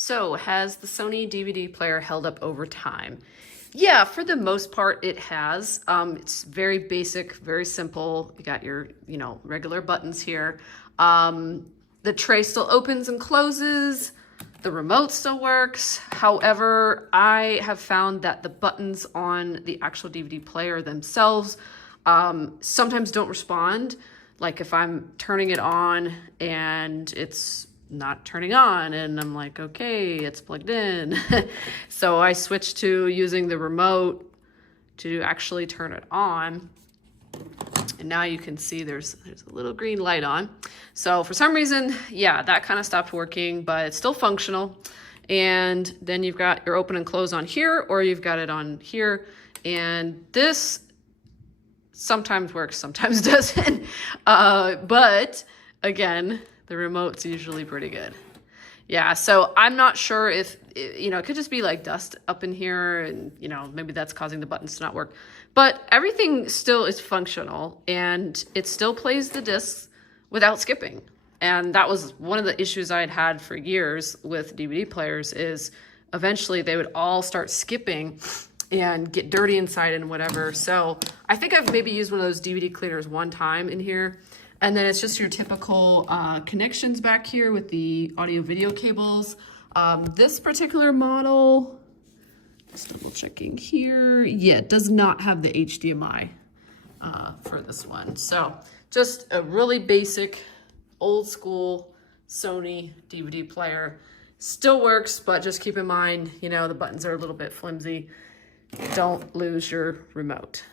So, has the Sony DVD player held up over time? Yeah, for the most part, it has. It's very basic, very simple. You got your, regular buttons here. The tray still opens and closes. The remote still works. However, I have found that the buttons on the actual DVD player themselves sometimes don't respond. Like if I'm turning it on and it's not turning on and I'm like, okay, it's plugged in. So I switched to using the remote to actually turn it on. And now you can see there's a little green light on. So for some reason, yeah, that kind of stopped working, but it's still functional. And then you've got your open and close on here, or you've got it on here. And this sometimes works, sometimes doesn't. But again, the remote's usually pretty good. Yeah, so I'm not sure if, it could just be like dust up in here and, maybe that's causing the buttons to not work. But everything still is functional and it still plays the discs without skipping. And that was one of the issues I had for years with DVD players is eventually they would all start skipping and get dirty inside and whatever. So I think I've maybe used one of those DVD cleaners one time in here. And then it's just your typical connections back here with the audio video cables. This particular model, just double checking here. Yeah, it does not have the HDMI for this one. So just a really basic, old school Sony DVD player. Still works, but just keep in mind, the buttons are a little bit flimsy. Don't lose your remote.